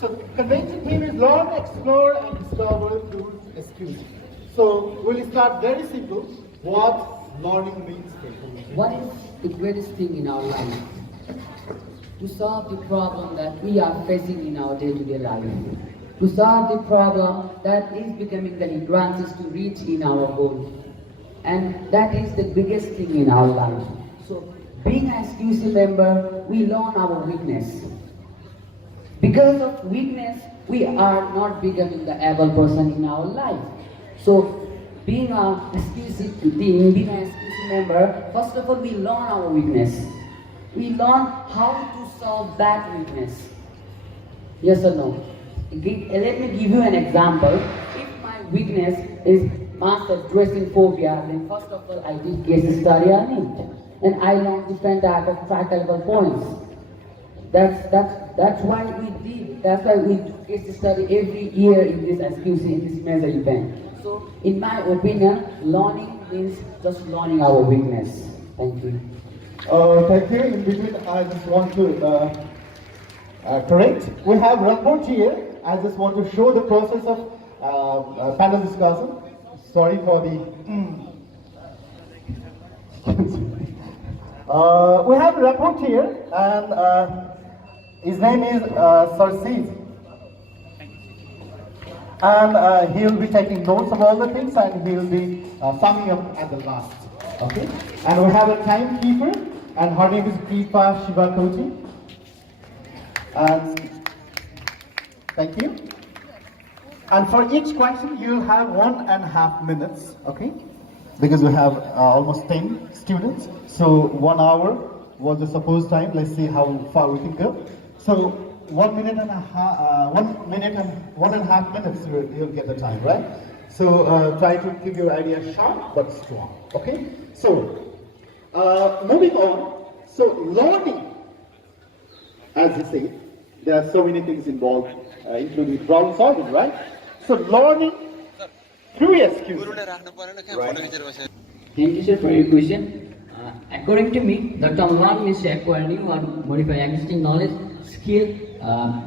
So convention theme is learn, explore, and discover through excuse. So we'll start very simple. What learning means for you? What is the greatest thing in our life? To solve the problem that we are facing in our day-to-day life. To solve the problem that is becoming the hindrances to reach in our goal. And that is the biggest thing in our life. So being an SQC member, we learn our weakness. Because of weakness, we are not becoming the able person in our life. So being a SQC team, being an SQC member, first of all, we learn our weakness. We learn how to solve that weakness. Yes or no? Let me give you an example. If my weakness is master dressing phobia, then first of all, I did case study on it. And I learned different type of psychological points. That's why we did. That's why we do case study every year in this SQC, in this major event. So, in my opinion, learning means just learning our weakness. Thank you. Thank you. In between, I just want to correct. We have report here. I just want to show the process of panel discussion. Sorry for the. We have a report here, and his name is Sarsiz. And he'll be taking notes of all the things, and he'll be summing up at the last. Okay? And we have a timekeeper, and her name is Kripa Shivakoti. And thank you. And for each question, you'll have 1.5 minutes, okay? Because we have almost 10 students. So 1 hour was the supposed time. Let's see how far we can go. So 1 minute and a half, 1 minute and 1.5 minutes, you'll get the time, right? So try to keep your idea sharp but strong, okay? So moving on. So learning, as you say, there are so many things involved, including problem solving, right? So learning through SQC. Right. Thank you, sir, for your question. According to me, the term learn means to acquire new or modify existing knowledge, skill,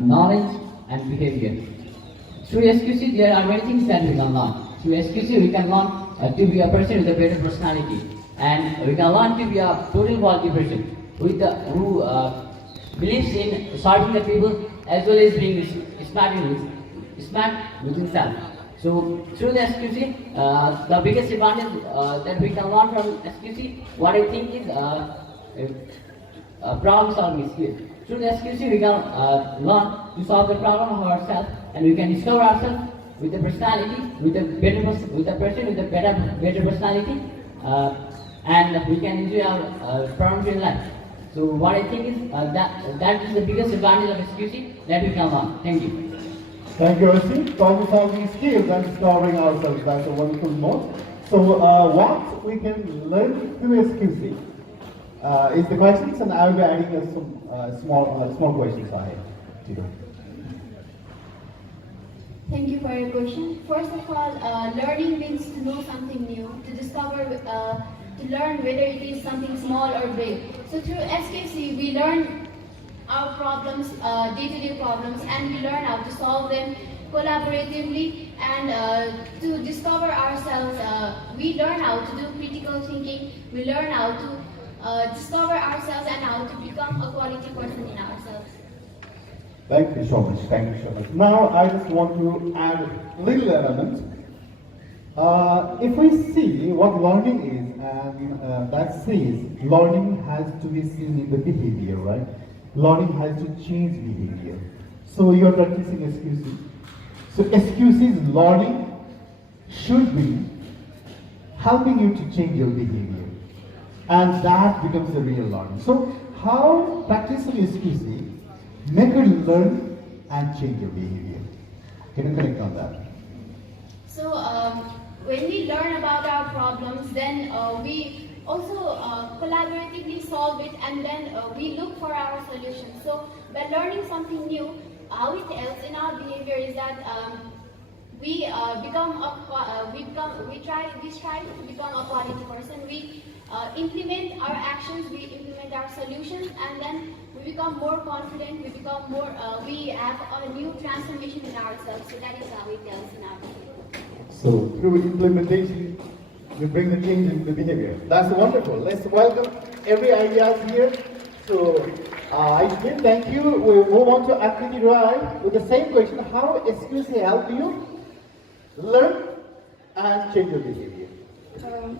knowledge, and behavior. Through SQC, there are many things that we can learn. Through SQC, we can learn to be a person with a better personality, and we can learn to be a total quality person who believes in serving the people as well as being smart with himself. So through the SQC, the biggest advantage that we can learn from SQC, what I think is problem solving skill. Through the SQC, we can learn to solve the problem of ourselves, and we can discover ourselves with a personality, with a person with a better personality, and we can enjoy our problem in life. So what I think is that is the biggest advantage of SQC that we can learn. Thank you. Thank you, Arsi. Problem solving skills and discovering ourselves. That's a wonderful note. So what we can learn through SQC is the questions, and I'll be adding some small questions ahead. Thank you for your question. First of all, learning means to know something new, to discover, to learn whether it is something small or big. So through SQC, we learn our problems, day-to-day problems, and we learn how to solve them collaboratively, and to discover ourselves, we learn how to do critical thinking, we learn how to discover ourselves and how to become a quality person in ourselves. Thank you so much. Thank you so much. Now I just want to add a little element. If we see what learning is, and that says learning has to be seen in the behavior, right? Learning has to change behavior. So you are practicing SQC. So SQC's learning should be helping you to change your behavior, and that becomes the real learning. So how practicing SQC make you learn and change your behavior? Can you connect on that? So when we learn about our problems, then we also collaboratively solve it, and then we look for our solutions. So by learning something new, how it helps in our behavior is that we strive to become a quality person. We implement our actions, we implement our solutions, and then we become more confident, we become more, we have a new transformation in ourselves. So that is how it tells in our behavior. So through implementation, you bring the change in the behavior. That's wonderful. Let's welcome every idea here. So I still thank you. We move on to activity right with the same question. How SQC help you learn and change your behavior?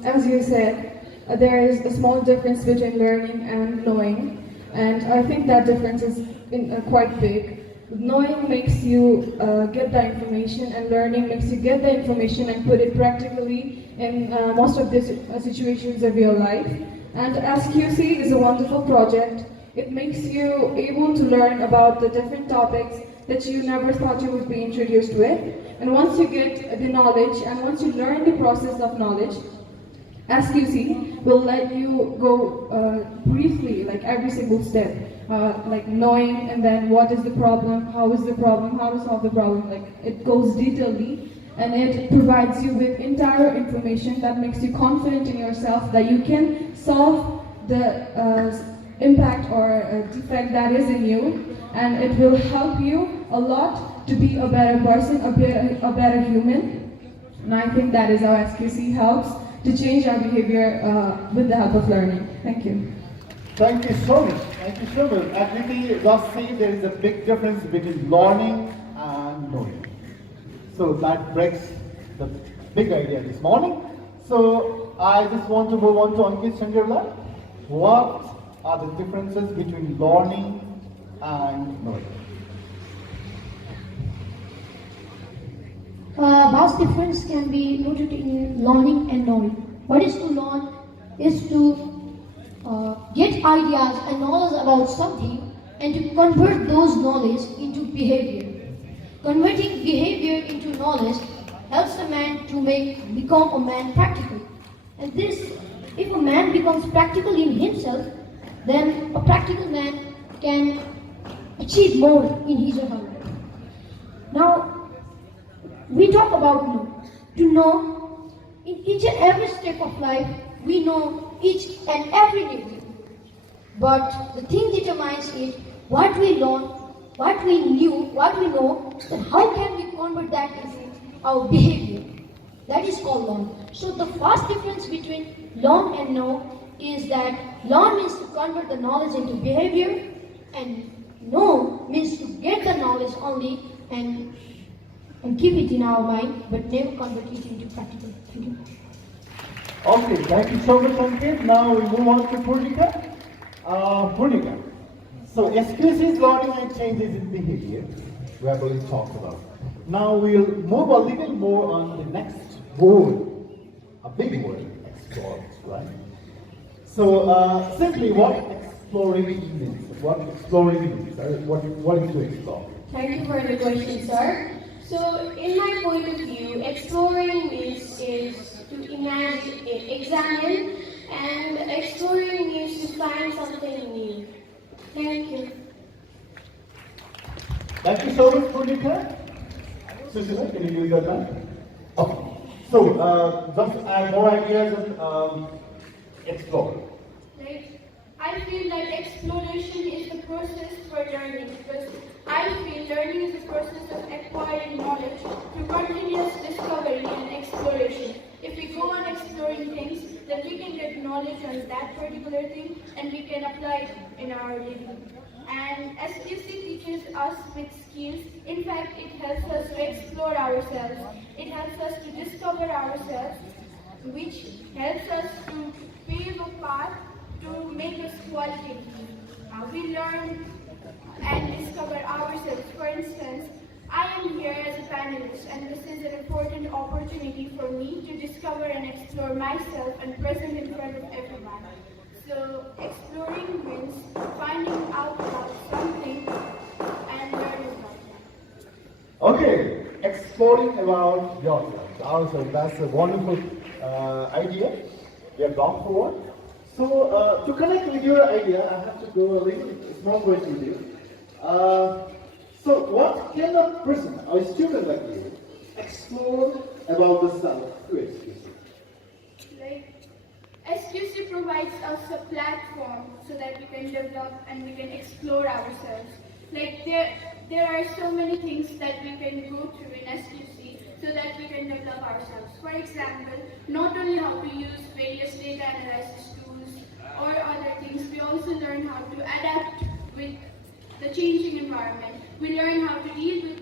As you said, there is a small difference between learning and knowing, and I think that difference is quite big. Knowing makes you get the information, and learning makes you get the information and put it practically in most of the situations of your life. And SQC is a wonderful project. It makes you able to learn about the different topics that you never thought you would be introduced with. And once you get the knowledge, and once you learn the process of knowledge, SQC will let you go briefly, like every single step, like knowing, and then what is the problem, how is the problem, how to solve the problem. Like it goes detailedly, and it provides you with entire information that makes you confident in yourself that you can solve the impact or defect that is in you, and it will help you a lot to be a better person, a better human. And I think that is how SQC helps to change our behavior with the help of learning. Thank you. Thank you so much. Thank you so much. Activity does say there is a big difference between learning and knowing. So that breaks the big idea this morning. So I just want to move on to Ankit Chandralal. What are the differences between learning and knowing? Vast difference can be noted in learning and knowing. What is to learn is to get ideas and knowledge about something and to convert those knowledge into behavior. Converting behavior into knowledge helps a man to become a man practical. And this, if a man becomes practical in himself, then a practical man can achieve more in his or her life. Now, we talk about know. To know, in each and every step of life, we know each and every detail. But the thing determines is what we learn, what we knew, what we know, and how can we convert that into our behavior. That is called learn. So the first difference between learn and know is that learn means to convert the knowledge into behavior, and know means to get the knowledge only and keep it in our mind, but never convert it into practical. Thank you. Okay, thank you so much, Ankit. Now we move on to Purnika. Purnika. So SQC's learning and changes in behavior, we have already talked about. Now we'll move a little more on the next word, a big word, explore, right? So simply what exploring means, what exploring means, what is to explore? Thank you for the question, sir. So, in my point of view, exploring is to imagine, examine, and exploring is to find something new. Thank you. Thank you so much, Purnika. Susan, can you use your time? Okay. So, just add more ideas and explore. Like, I feel that exploration is the process for learning, because I feel learning is the process of acquiring knowledge through continuous discovery and exploration. If we go on exploring things, then we can get knowledge on that particular thing and we can apply it in our living. And SQC teaches us with skills. In fact, it helps us to explore ourselves. It helps us to discover ourselves, which helps us to pave a path to make us qualitative. We learn and discover ourselves. For instance, I am here as a panelist, and this is an important opportunity for me to discover and explore myself and present in front of everyone. So, exploring means finding out about something and learning about it. Okay, exploring about yourself, ourselves. That's a wonderful idea. We have gone forward. So, to connect with your idea, I have to go a little small question with you. So, what can a person or a student like you explore about the self through SQC? Like, SQC provides us a platform so that we can develop and we can explore ourselves. Like there are so many things that we can go through in SQC so that we can develop ourselves. For example, not only how to use various data analysis tools or other things, we also learn how to adapt with the changing environment. We learn how to deal with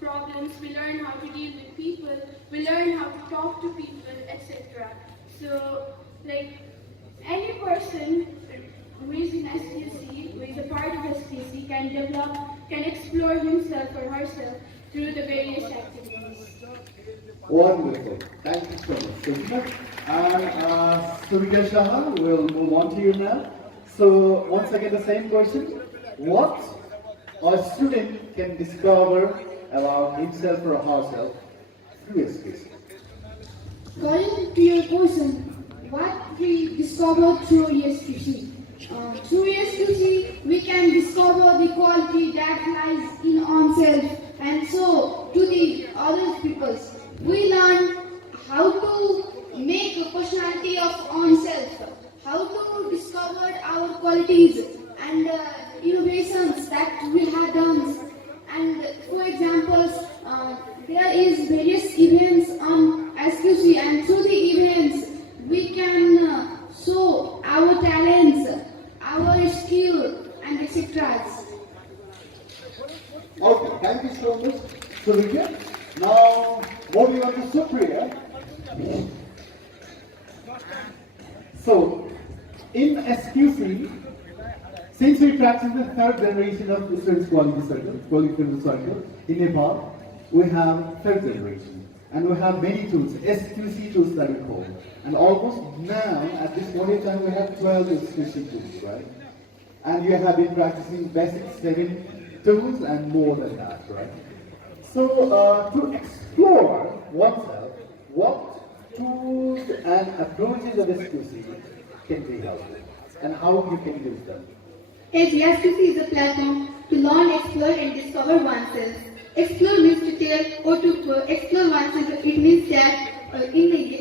problems, we learn how to deal with people, we learn how to talk to people, etc. So, like, any person who is in SQC, who is a part of SQC, can develop, can explore himself or herself through the various activities. Wonderful. Thank you so much, Sushma. And Surya Shah, we'll move on to you now. So, once again, the same question. What a student can discover about himself or herself through SQC? According to your question, what we discover through SQC? Through SQC, we can discover the quality that lies in ourselves and so to the other peoples. We learn how to make a personality of ourselves, how to discover our qualities and innovations that we have done. And for examples, there is various events on SQC, and through the events we can show our talents, our skill, and etc. Okay, thank you so much, Surya. Now, moving on to Supriya. So, in SQC, since we practice the third generation of the Students Quality Circle in Nepal, we have third generation. And we have many tools, SQC tools that we call. And almost now, at this point in time, we have 12 SQC tools, right? And you have been practicing basic 7 tools and more than that, right? So, to explore oneself, what tools and approaches of SQC can be helpful? And how you can use them? SQC is a platform to learn, explore and discover oneself. Explore means to tell or to explore oneself. It means that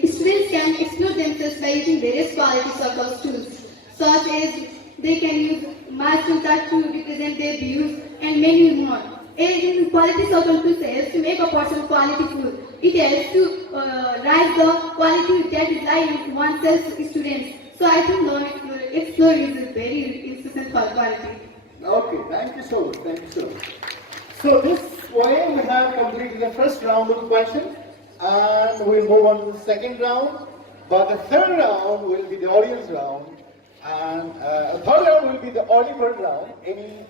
students can explore themselves by using various quality circles tools, such as they can use milestone chart to represent their views and many more. In quality circle tools helps to make a person quality full. It helps to rise the quality that is lying in oneself students. So I think learn, explore is a very insistent for quality. Okay, thank you so much. Thank you so much. So this way we have completed the first round of questions, and we'll move on to the second round. But the third round will be the audience round, and the third round will be the early bird round. Any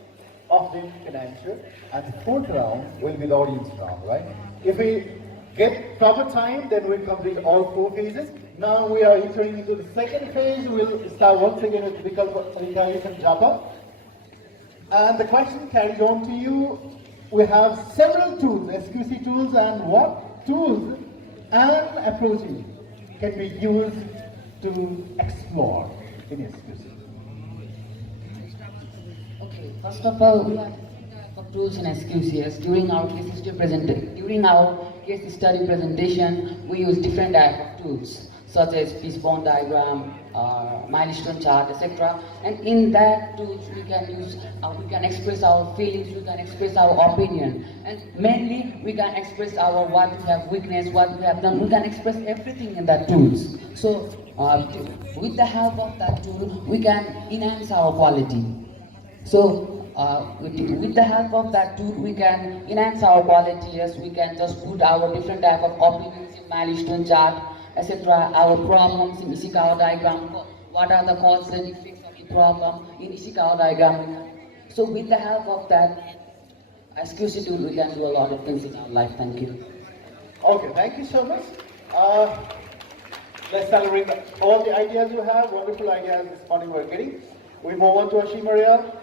of them can answer, and the fourth round will be the audience round, right? If we get proper time, then we'll complete all 4 phases. Now we are entering into the second phase. We'll start once again with Vikalp and Japa. And the question carries on to you. We have several tools, SQC tools, and what tools and approaches can be used to explore in SQC? Okay, first of all, we have tools in SQCS. During our case study presentation, we use different type of tools, such as fishbone diagram, milestone chart, etc. And in that tools, we can express our feelings, we can express our opinion, and mainly we can express our what we have weakness, what we have done. We can express everything in that tools. So, with the help of that tool, we can enhance our quality. So, with the help of that tool, we can enhance our quality. Yes, we can just put our different type of opinions in milestone chart, etc. Our problems in Ishikawa diagram. What are the causes and effects of the problem in Ishikawa diagram? So, with the help of that SQC tool, we can do a lot of things in our life. Thank you. Okay, thank you so much. Let's celebrate all the ideas you have, wonderful ideas this morning we're getting. We move on to Ashimaria.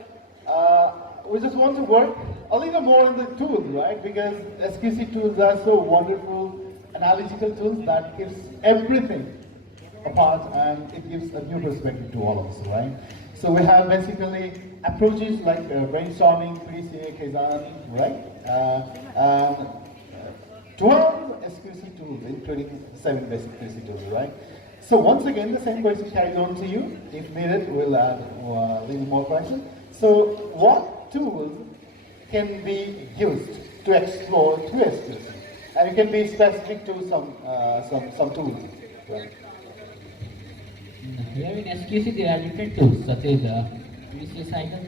We just want to work a little more on the tools, right? Because SQC tools are so wonderful, analytical tools that gives everything apart, and it gives a new perspective to all of us, right? So we have basically approaches like brainstorming, PDCA, Kaizen, right? 12 SQC tools, including 7 basic PDCA tools, right? So once again, the same question carries on to you. If needed, we'll add a little more questions. So what tools can be used to explore QUEST? And it can be specific to some tools. Right? Here in SQC there are different tools such as VC cycle,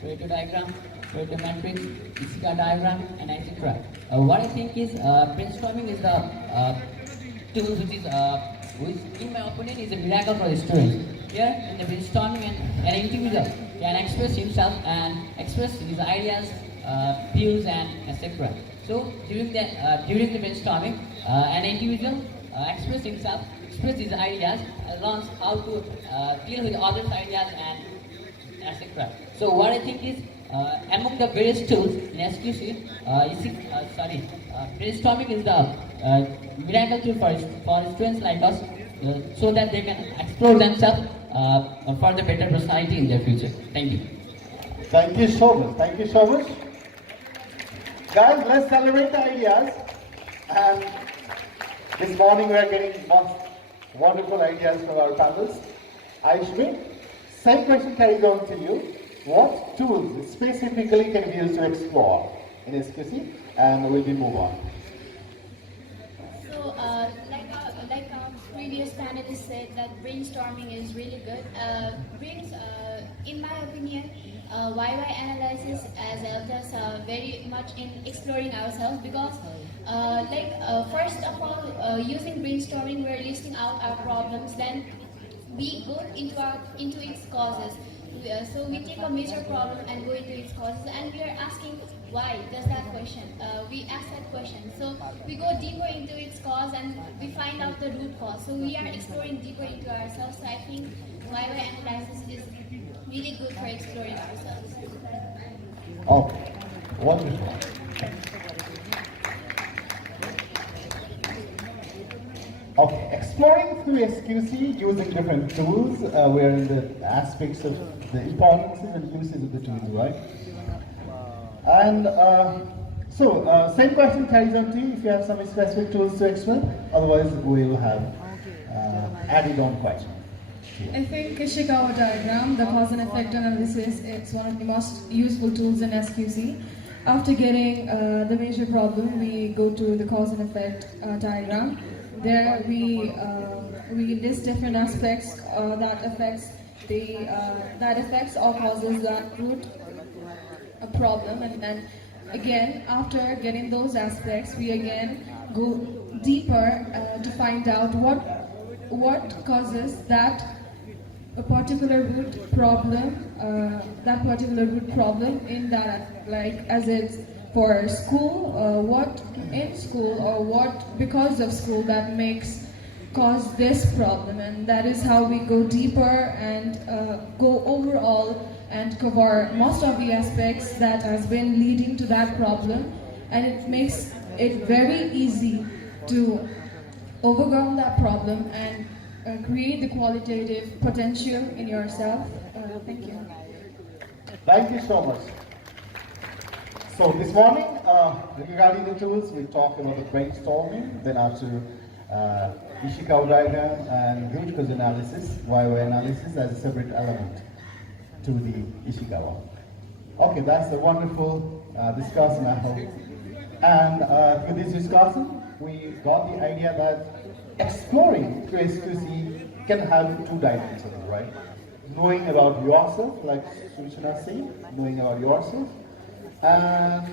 Pareto diagram, Pareto matrix, Ishika diagram, and etc. What I think is brainstorming is the tool which in my opinion is a miracle for the students. Here in the brainstorming an individual can express himself and express his ideas, views, and etc. So during the brainstorming, an individual express himself, express his ideas, learns how to deal with others' ideas and etc. So what I think is among the various tools in SQC, brainstorming is the miracle tool for students like us, so that they can explore themselves for the better society in their future. Thank you. Thank you so much. Thank you so much. Guys, let's celebrate the ideas. And this morning we are getting wonderful ideas from our panelists. Aishmi, same question carries on to you. What tools specifically can we use to explore in SQC? And we'll move on. So, like our previous panelists said, that brainstorming is really good. In my opinion, YY analysis has helped us very much in exploring ourselves, because first of all, using brainstorming, we're listing out our problems, then we go into its causes. So we take a major problem and go into its causes, and we are asking why does that question. We ask that question. So we go deeper into its cause and we find out the root cause. So we are exploring deeper into ourselves. So I think YY analysis is really good for exploring ourselves. Okay, wonderful. Okay, exploring through SQC using different tools, we're in the aspects of the importance and uses of the tools, right? And same question carries on to you if you have some specific tools to explain. Otherwise, we'll have added on question. I think Ishikawa diagram, the cause and effect analysis, it's one of the most useful tools in SQC. After getting the major problem, we go to the cause and effect diagram. There we list different aspects that affects or causes that root a problem, and then again after getting those aspects, we again go deeper to find out what causes that particular root problem in that, like as it's for school, what in school or what because of school that cause this problem, and that is how we go deeper and go overall and cover most of the aspects that has been leading to that problem, and it makes it very easy to overcome that problem and create the qualitative potential in yourself. Thank you. Thank you so much. So this morning, regarding the tools, we talked about the brainstorming, then after Ishikawa diagram and root cause analysis, YY analysis as a separate element to the Ishikawa. Okay, that's a wonderful discussion, I hope. And through this discussion, we got the idea that exploring through SQC can have two dimensions, right? Knowing about yourself, like Sushana said, knowing about yourself. And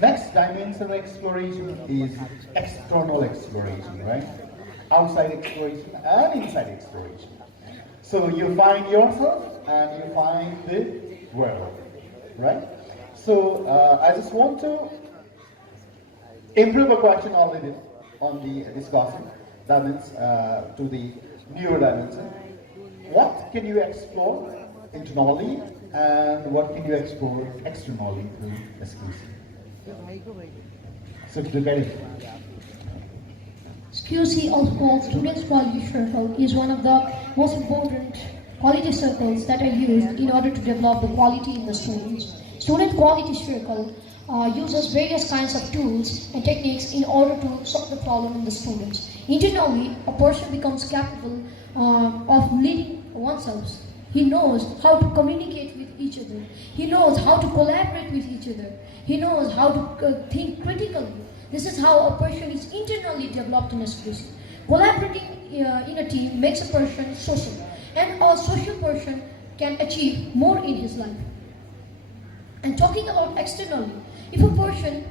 next dimension of exploration is external exploration, right? Outside exploration and inside exploration. So you find yourself and you find the world, right? So I just want to improve a question already on the discussion. That means to the newer dimension. What can you explore internally and what can you explore externally through SQC? So to get it. SQC, also called Students Quality Circle, is one of the most important quality circles that are used in order to develop the quality in the students. Student Quality Circle uses various kinds of tools and techniques in order to solve the problem in the students. Internally, a person becomes capable of leading oneself. He knows how to communicate with each other. He knows how to collaborate with each other. He knows how to think critically. This is how a person is internally developed in a species. Collaborating in a team makes a person social, and a social person can achieve more in his life. And talking about externally, if a person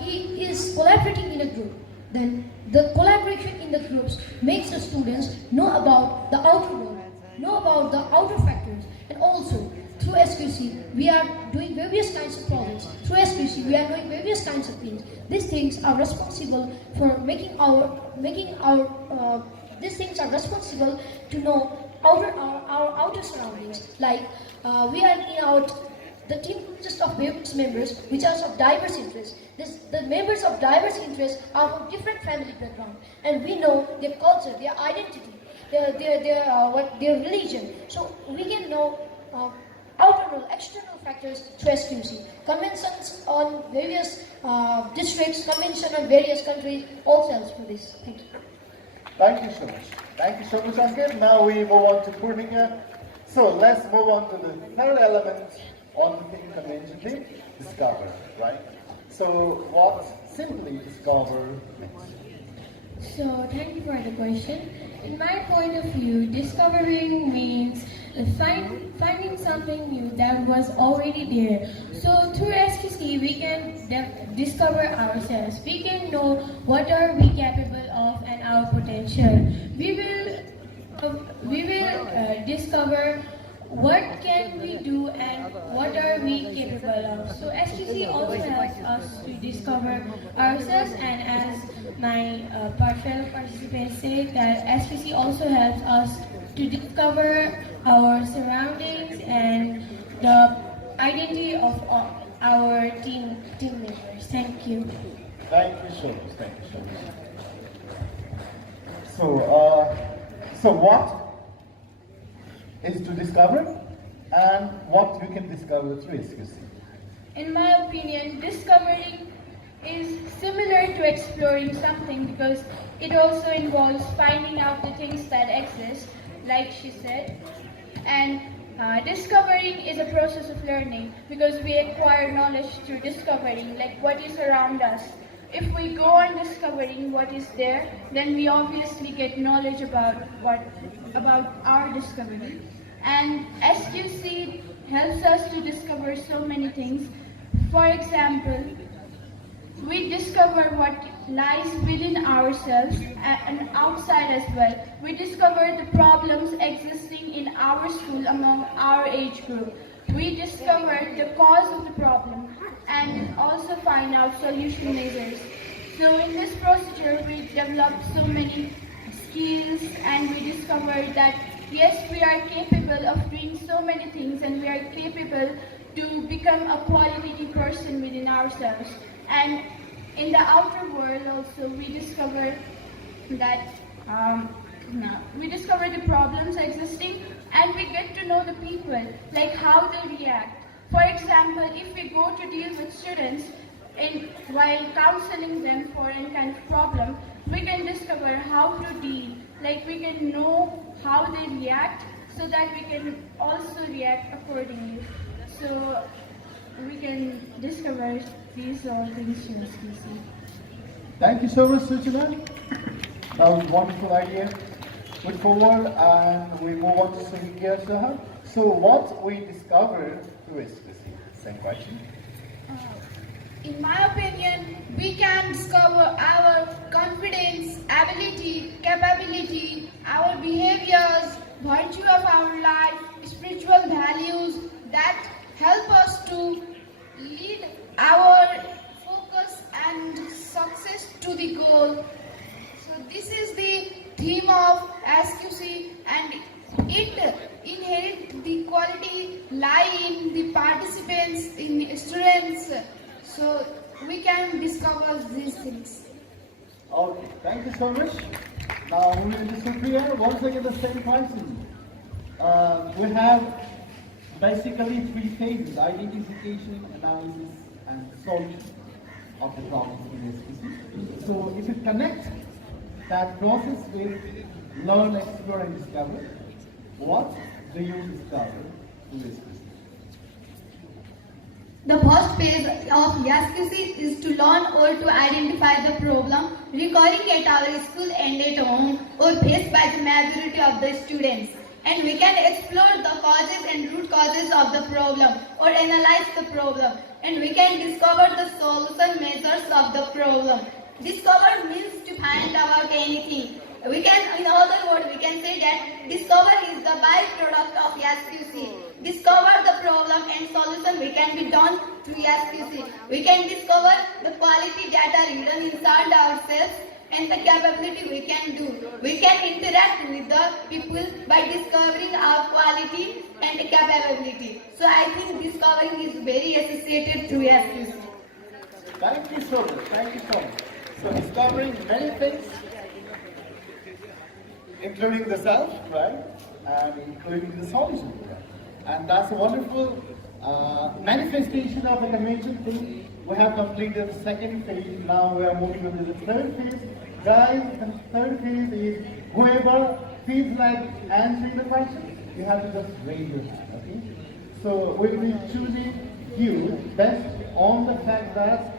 is collaborating in a group, then the collaboration in the groups makes the students know about the outer world, know about the outer factors, and also through SQC we are doing various kinds of projects. Through SQC we are doing various kinds of things. These things are responsible for these things are responsible to know our outer surroundings. Like we are in the team consists of various members which are of diverse interests. The members of diverse interests are from different family background, and we know their culture, their identity, their religion. So we can know outer, external factors through SQC. Conventions on various districts, convention on various countries, all helps for this. Thank you. Thank you so much. Thank you so much, Ankit. Now we move on to Purnika. So let's move on to the third element on the convention, discover, right? So what simply discover means? So thank you for the question. In my point of view, discovering means finding something new that was already there. So through SQC, we can discover ourselves. We can know what are we capable of and our potential. We will discover what can we do and what are we capable of. So SQC also helps us to discover ourselves, and as my fellow participants say, that SQC also helps us to discover our surroundings and the identity of our team members. Thank you. Thank you so much. Thank you so much. So what is to discover, and what we can discover through SQC? In my opinion, discovering is similar to exploring something because it also involves finding out the things that exist, like she said. And discovering is a process of learning because we acquire knowledge through discovering, like what is around us. If we go on discovering what is there, then we obviously get knowledge about our discovery. And SQC helps us to discover so many things. For example, we discover what lies within ourselves and outside as well. We discover the problems existing in our school among our age group. We discover the cause of the problem and also find out solution measures. So in this procedure, we develop so many skills, and we discover that yes, we are capable of doing so many things, and we are capable to become a quality person within ourselves. And in the outer world also, we discover that we discover the problems existing, and we get to know the people, like how they react. For example, if we go to deal with students while counseling them for any kind of problem, we can discover how to deal, like we can know how they react so that we can also react accordingly. So we can discover these all things through SQC. Thank you so much, Suchana. That was a wonderful idea put forward, and we move on to Sahikya Saha. So what we discovered through SQC? Same question. In my opinion, we can discover our confidence, ability, capability, our behaviors, virtue of our life, spiritual values that help us to lead our focus and success to the goal. So this is the theme of SQC, and it inherent the quality lie in the participants, in the students. So we can discover these things. Okay, thank you so much. Now moving to Supriya, once again the same question. We have basically three phases: identification, analysis, and solution of the problems in SQC. So if you connect that process with learn, explore, and discover, what do you discover in SQC? The first phase of SQC is to learn or to identify the problem recurring at our school and at home or faced by the majority of the students. And we can explore the causes and root causes of the problem or analyze the problem. And we can discover the solution measures of the problem. Discover means to find about anything. We can, in other words, we can say that discover is the byproduct of SQC. Discover the problem and solution we can be done through SQC. We can discover the quality data written inside ourselves and the capability we can do. We can interact with the people by discovering our quality and capability. So I think discovering is very associated through SQC. Thank you so much. Thank you so much. So discovering many things, including the self, right, and including the solution, right? And that's a wonderful manifestation of the convention thing. We have completed the second phase. Now we are moving on to the third phase. Guys, the third phase is whoever feels like answering the question, you have to just raise your hand, okay? So we'll be choosing you based on the fact that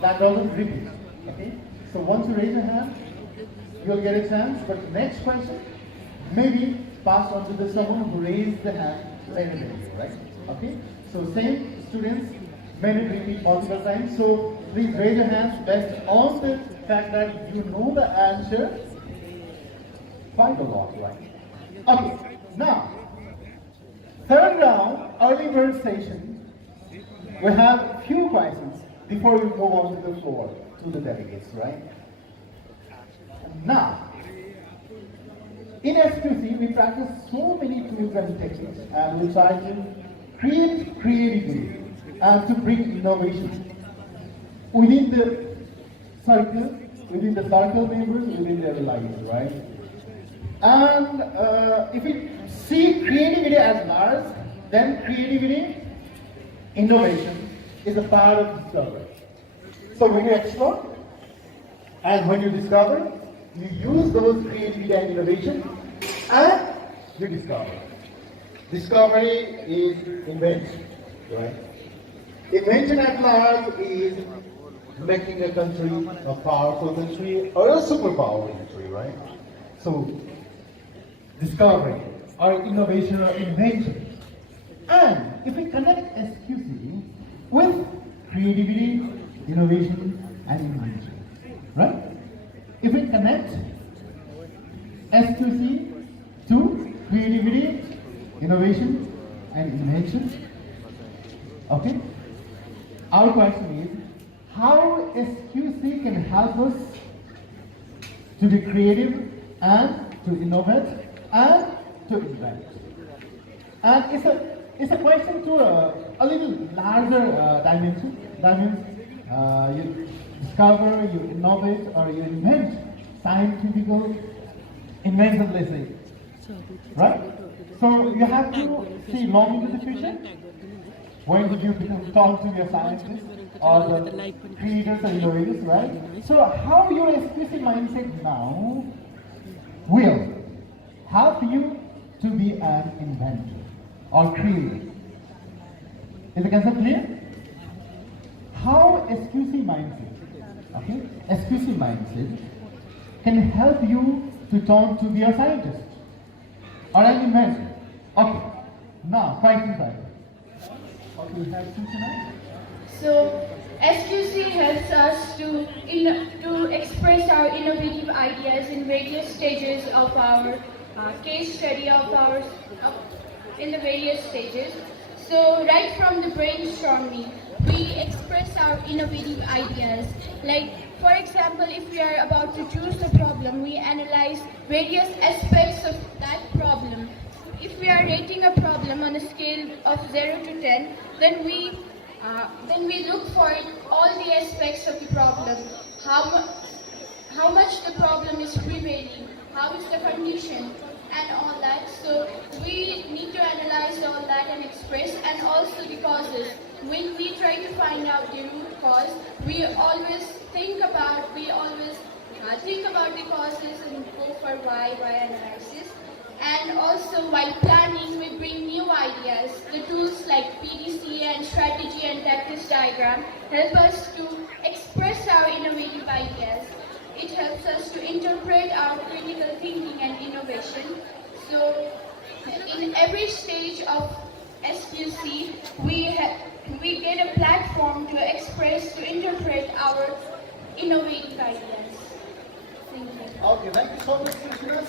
that doesn't repeat, okay? So once you raise your hand, you'll get a chance, but the next question maybe passed on to the someone who raised the hand later, right? Okay? So same students may not repeat multiple times, so please raise your hands based on the fact that you know the answer quite a lot, right? Okay, now, third round, early bird session, we have a few questions before we move on to the floor, to the delegates, right? Now, in SQC, we practice so many tools and techniques, and we try to create creativity and to bring innovation within the circle members, within their lives, right? And if we see creativity as large, then creativity, innovation is a part of discovery. So when you explore, and when you discover, you use those creativity and innovation, and you discover. Discovery is invention, right? Invention at large is making a country a powerful country or a superpower country, right? So, discovery or innovation or invention. And if we connect SQC with creativity, innovation, and invention, right? If we connect SQC to creativity, innovation, and invention, okay? Our question is, how SQC can help us to be creative and to innovate and to invent? And it's a question to a little larger dimension. That means you discover, you innovate, or you invent scientific invention, let's say. Right? So you have to see long into the future. When did you talk to your scientists or the creators and innovators, right? So how your SQC mindset now will help you to be an inventor or creator. Is the concept clear? How SQC mindset, okay? SQC mindset can help you to turn to be a scientist or an inventor. Okay. Now, question time. What do you have to tonight? So, SQC helps us to express our innovative ideas in various stages of our case study in the various stages. So, right from the brainstorming, we express our innovative ideas. Like, for example, if we are about to choose a problem, we analyze various aspects of that problem. If we are rating a problem on a scale of 0 to 10, then we look for all the aspects of the problem. How much the problem is prevailing, how is the condition, and all that. So we need to analyze all that and express, and also the causes. when we try to find out the root cause, we always think about the causes and go for why analysis. And also while planning, we bring new ideas. The tools like PDC and strategy and tactics diagram help us to express our innovative ideas. It helps us to interpret our critical thinking and innovation. So in every stage of SQC, we get a platform to express, to interpret our innovative ideas. Thank you. Okay, thank you so much, Krishna.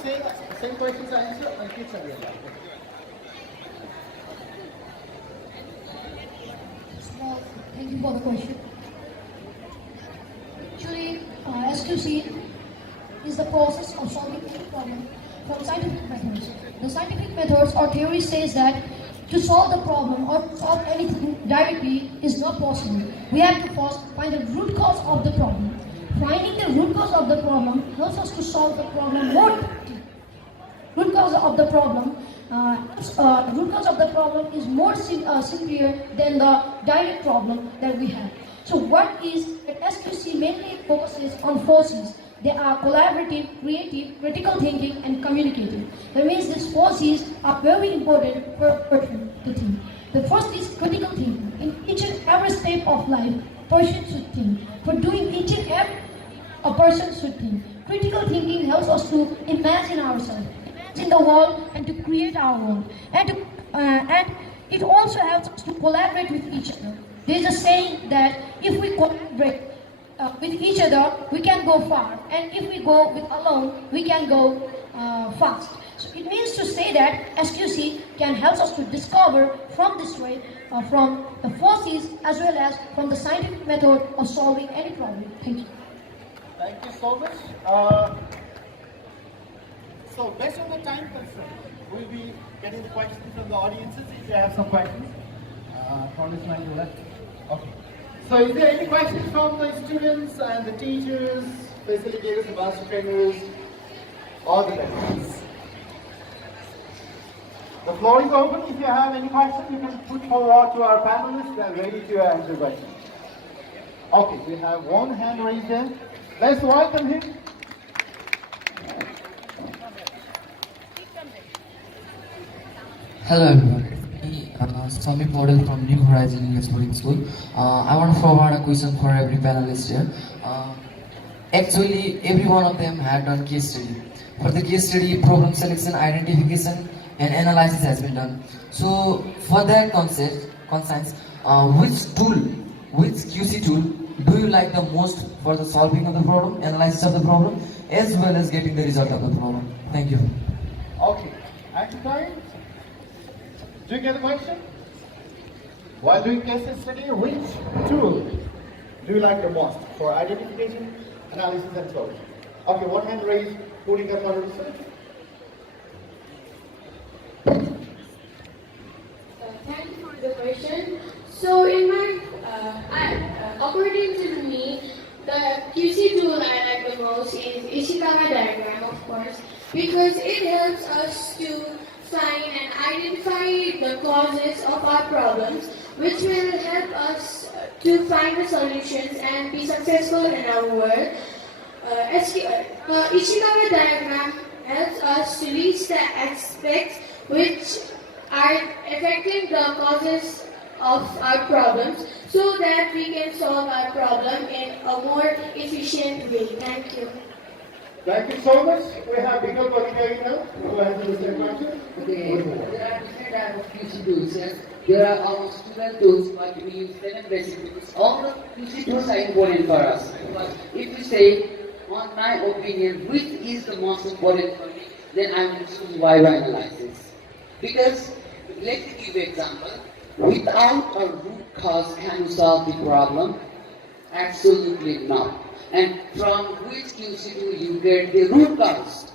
Same questions answer and kids are real. Thank you for the question. Actually, SQC is the process of solving any problem from scientific methods. The scientific methods or theory says that to solve the problem or solve anything directly is not possible. We have to first find the root cause of the problem. Finding the root cause of the problem helps us to solve the problem more effectively. Root cause of the problem is more simpler than the direct problem that we have. So what is that SQC mainly focuses on four C's. They are collaborative, creative, critical thinking, and communicative. That means these four C's are very important for a person to think. The first is critical thinking. In each and every step of life, a person should think. For doing each and every, a person should think. Critical thinking helps us to imagine ourselves, imagine the world, and to create our world. And it also helps us to collaborate with each other. There is a saying that if we collaborate with each other, we can go far, and if we go with alone, we can go fast. So it means to say that SQC can help us to discover from this way, from the forces as well as from the scientific method of solving any problem. Thank you. Thank you so much. So based on the time constraint, we'll be getting the questions from the audiences. If you have some questions, from this line to left. Okay. So is there any questions from the students and the teachers, facilitators, and master trainers, or the parents? The floor is open. If you have any questions, you can put forward to our panelists. They are ready to answer questions. Okay, we have one hand raised there. Let's welcome him. Hello everyone. Samik Model from New Horizon English Boarding School. I want to forward a question for every panelist here. Actually, every one of them had done case study. For the case study, problem selection, identification, and analysis has been done. So, for that conscience, which QC tool do you like the most for the solving of the problem, analysis of the problem, as well as getting the result of the problem? Thank you. Okay. Action time. Do you get the question? While doing case study, which tool do you like the most for identification, analysis, and solving? Okay, one hand raised, putting up on research. Thank you for the question. So, according to me, the QC tool I like the most is Ishikawa diagram, of course, because it helps us to find and identify the causes of our problems, which will help us to find the solutions and be successful in our work. Ishikawa diagram helps us to reach the aspects which are affecting the causes of our problems so that we can solve our problem in a more efficient way. Thank you. Thank you so much. We have Bigel Panikari now who answers the same question. Okay, there are different types of QC tools. Yes? There are almost 12 tools, but we use 7 basic tools. All the QC tools are important for us. But if we say, on my opinion, which is the most important for me, then I will choose Viva analysis. Because, let me give you an example. Without a root cause, can you solve the problem? Absolutely not. And from which QC do you get the root cause?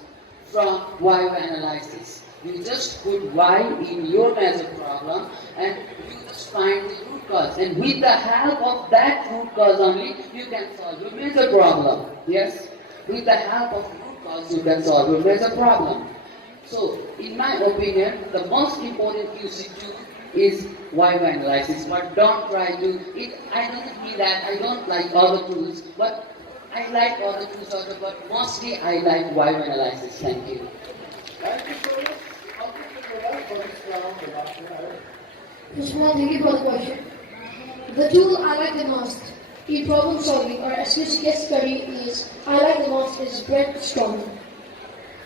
From Viva analysis. You just put Y in your major problem and you just find the root cause. And with the help of that root cause only, you can solve your major problem. Yes? With the help of root cause, you can solve your major problem. So, in my opinion, the most important you should do is Wi-Fi analysis. But don't try to. I don't mean that I don't like other tools, but I like other tools also. But mostly I like Wi-Fi analysis. Thank you. Thank you so much. How can you provide for this round of after? First of all, thank you for the question. The tool I like the most in problem solving or SQC case study is I like the most is brainstorming.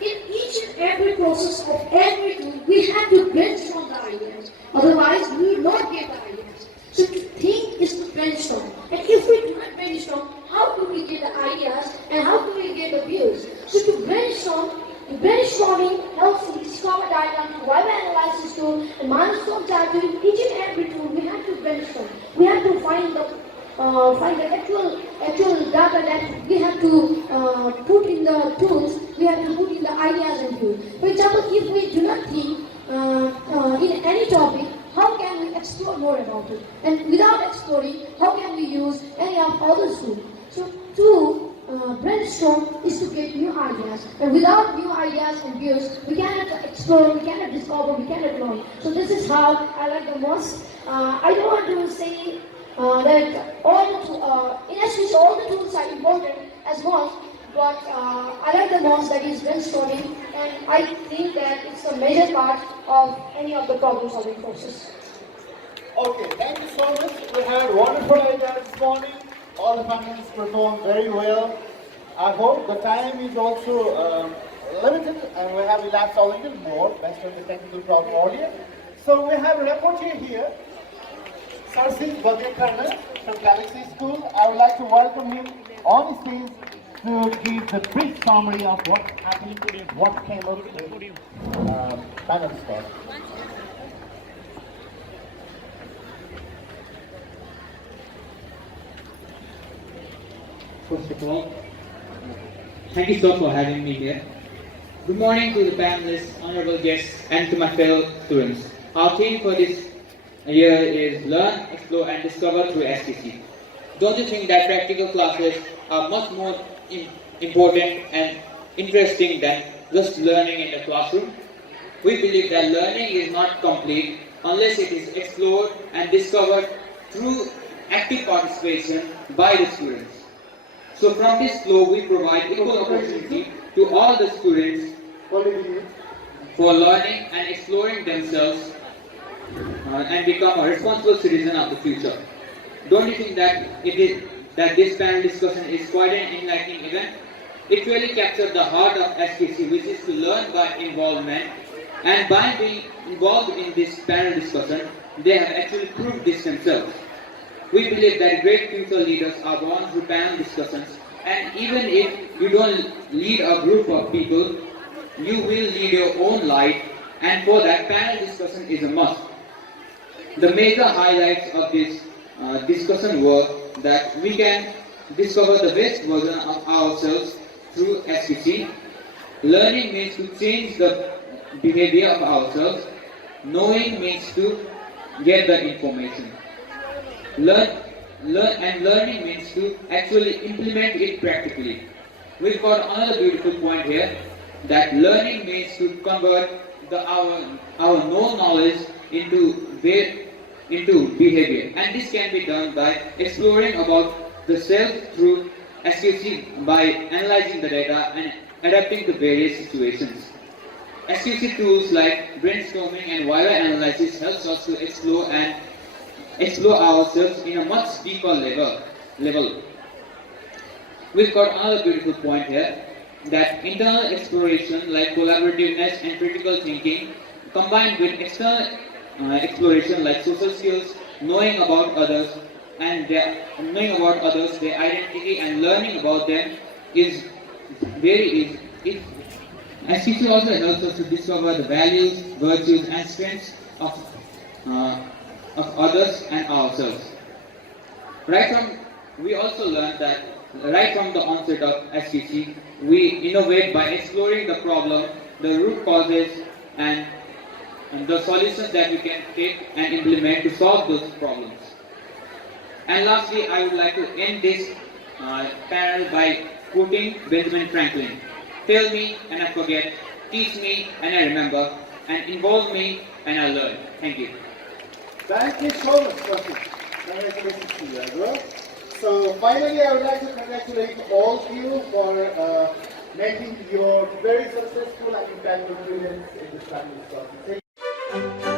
In each and every process of every tool, we have to brainstorm the ideas. Otherwise, we will not get the ideas. So to think is to brainstorm. And if we do not brainstorm, how do we get the ideas and how do we get the views? So to brainstorm, brainstorming helps in discover diagrams, Wi-Fi analysis tool, and milestone chart. In each and every tool, we have to brainstorm. We have to find the actual data that we have to put in the tools. We have to put in the ideas and views. For example, if we do not think in any topic, how can we explore more about it? And without exploring, how can we use any of other tools? So to brainstorm is to get new ideas. And without new ideas and views, we cannot explore, we cannot discover, we cannot learn. So this is how I like the most. I don't want to say that in essence all the tools are important as most, but I like the most that is brainstorming, and I think that it's a major part of any of the problem solving process. Okay, thank you so much. We had wonderful ideas this morning. All the panelists performed very well. I hope the time is also limited and we have elapsed a little more based on the technical problem earlier. So we have a rapporteur here, Sarsi Bagekarna from Galaxy School. I would like to welcome him on stage to give the brief summary of what happened today, what came out of the panel score. First of all, thank you so for having me here. Good morning to the panelists, honorable guests, and to my fellow students. Our theme for this year is Learn, Explore, and Discover through STC. Don't you think that practical classes are much more important and interesting than just learning in the classroom? We believe that learning is not complete unless it is explored and discovered through active participation by the students. So from this flow, we provide equal opportunity to all the students for learning and exploring themselves and become a responsible citizen of the future. Don't you think that this panel discussion is quite an enlightening event? It really captured the heart of SKC, which is to learn by involvement. And by being involved in this panel discussion, they have actually proved this themselves. We believe that great future leaders are born through panel discussions, and even if you don't lead a group of people, you will lead your own life, and for that, panel discussion is a must. The major highlights of this discussion were that we can discover the best version of ourselves through SPC. Learning means to change the behavior of ourselves. Knowing means to get the information. Learning means to actually implement it practically. We've got another beautiful point here, that learning means to convert our known knowledge into behavior, and this can be done by exploring about the self through SQC, by analyzing the data and adapting to various situations. SQC tools like brainstorming and Wi-Fi analysis helps us to explore ourselves in a much deeper level. We've got another beautiful point here, that internal exploration like collaborativeness and critical thinking combined with external exploration like social skills, knowing about others, their identity and learning about them is very easy. SQC also helps us to discover the values, virtues and strengths of others and ourselves. We also learned that right from the onset of SQC, we innovate by exploring the problem, the root causes and the solutions that we can take and implement to solve those problems. And lastly, I would like to end this panel by quoting Benjamin Franklin. Tell me and I forget, teach me and I remember, and involve me and I learn. Thank you. Thank you so much, Pratik. Congratulations to you as well. So finally, I would like to congratulate all of you for making your very successful and impactful brilliance in this family story.